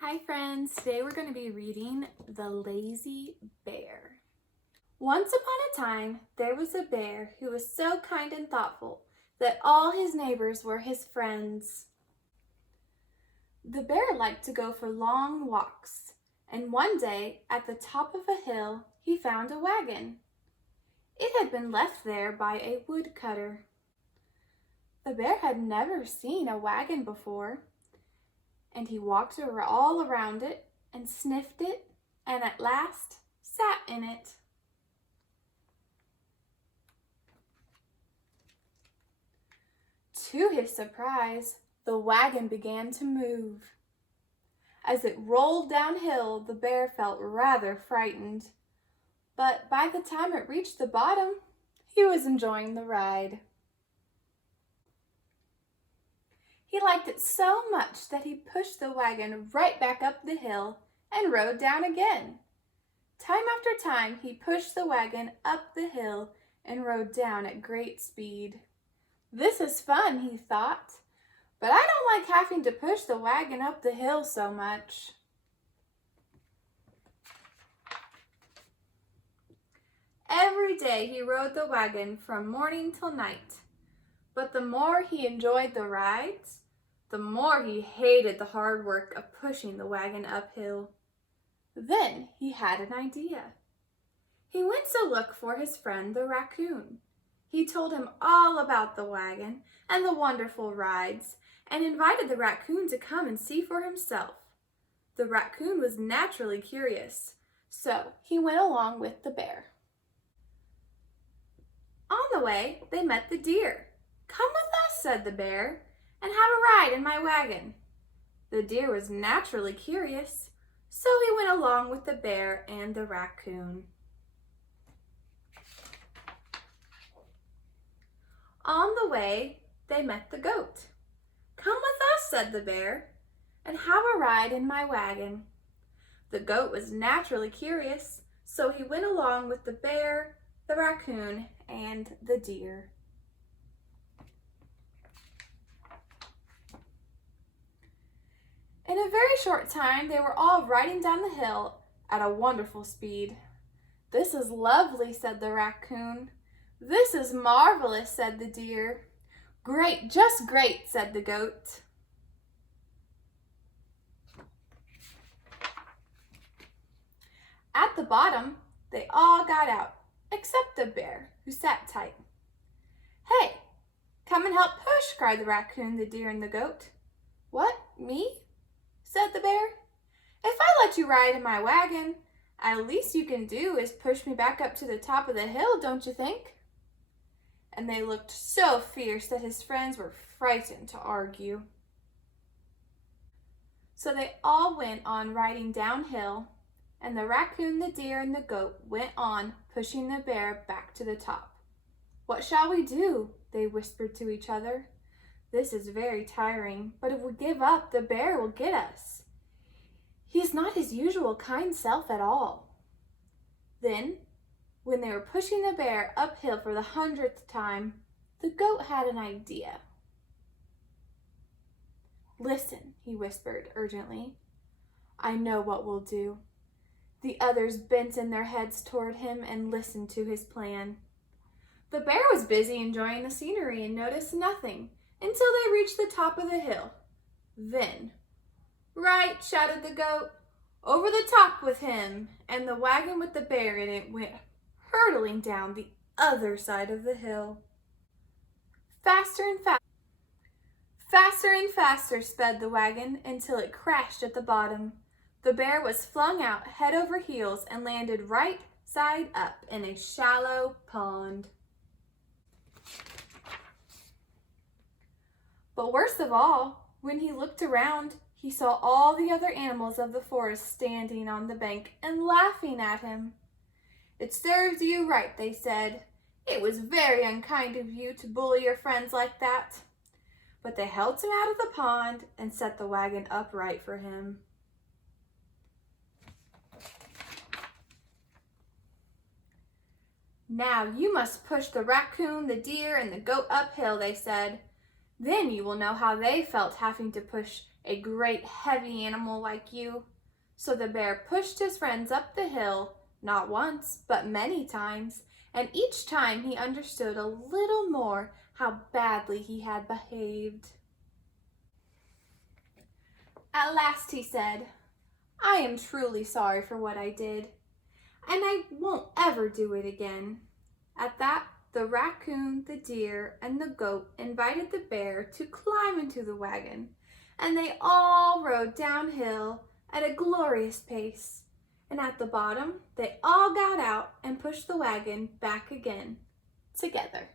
Hi friends, today we're going to be reading The Lazy Bear. Once upon a time, there was a bear who was so kind and thoughtful that all his neighbors were his friends. The bear liked to go for long walks, and one day, at the top of a hill, he found a wagon. It had been left there by a woodcutter. The bear had never seen a wagon before, and he walked all around it and sniffed it and at last sat in it. To his surprise, the wagon began to move. As it rolled downhill, the bear felt rather frightened, but by the time it reached the bottom, he was enjoying the ride. He liked it so much that he pushed the wagon right back up the hill and rode down again. Time after time, he pushed the wagon up the hill and rode down at great speed. This is fun, he thought, but I don't like having to push the wagon up the hill so much. Every day he rode the wagon from morning till night, but the more he enjoyed the rides, the more he hated the hard work of pushing the wagon uphill. Then he had an idea. He went to look for his friend the raccoon. He told him all about the wagon and the wonderful rides and invited the raccoon to come and see for himself. The raccoon was naturally curious, so he went along with the bear. On the way, they met the deer. "Come with us," said the bear, "and have a ride in my wagon." The deer was naturally curious, so he went along with the bear and the raccoon. On the way, they met the goat. "Come with us," said the bear, "and have a ride in my wagon." The goat was naturally curious, so he went along with the bear, the raccoon, and the deer. In a very short time, they were all riding down the hill at a wonderful speed. "This is lovely," said the raccoon. "This is marvelous," said the deer. "Great, just great," said the goat. At the bottom, they all got out, except the bear, who sat tight. "Hey, come and help push," cried the raccoon, the deer, and the goat. "What, me?" said the bear. "If I let you ride in my wagon, at least you can do is push me back up to the top of the hill, don't you think?" And they looked so fierce that his friends were frightened to argue. So they all went on riding downhill, and the raccoon, the deer, and the goat went on pushing the bear back to the top. "What shall we do?" they whispered to each other. "This is very tiring, but if we give up, the bear will get us. He's not his usual kind self at all." Then, when they were pushing the bear uphill for the 100th time, the goat had an idea. "Listen," he whispered urgently. "I know what we'll do." The others bent in their heads toward him and listened to his plan. The bear was busy enjoying the scenery and noticed nothing until they reached the top of the hill. Then, "Right," shouted the goat, "over the top with him!" And the wagon with the bear in it went hurtling down the other side of the hill. Faster and faster sped the wagon until it crashed at the bottom. The bear was flung out head over heels and landed right side up in a shallow pond. But worst of all, when he looked around, he saw all the other animals of the forest standing on the bank and laughing at him. "It serves you right," they said. "It was very unkind of you to bully your friends like that." But they helped him out of the pond and set the wagon upright for him. "Now you must push the raccoon, the deer, and the goat uphill," they said. "Then you will know how they felt having to push a great heavy animal like you." So the bear pushed his friends up the hill, not once, but many times, and each time he understood a little more how badly he had behaved. At last he said, "I am truly sorry for what I did, and I won't ever do it again." At that, the raccoon, the deer, and the goat invited the bear to climb into the wagon, and they all rode downhill at a glorious pace. And at the bottom, they all got out and pushed the wagon back again, together.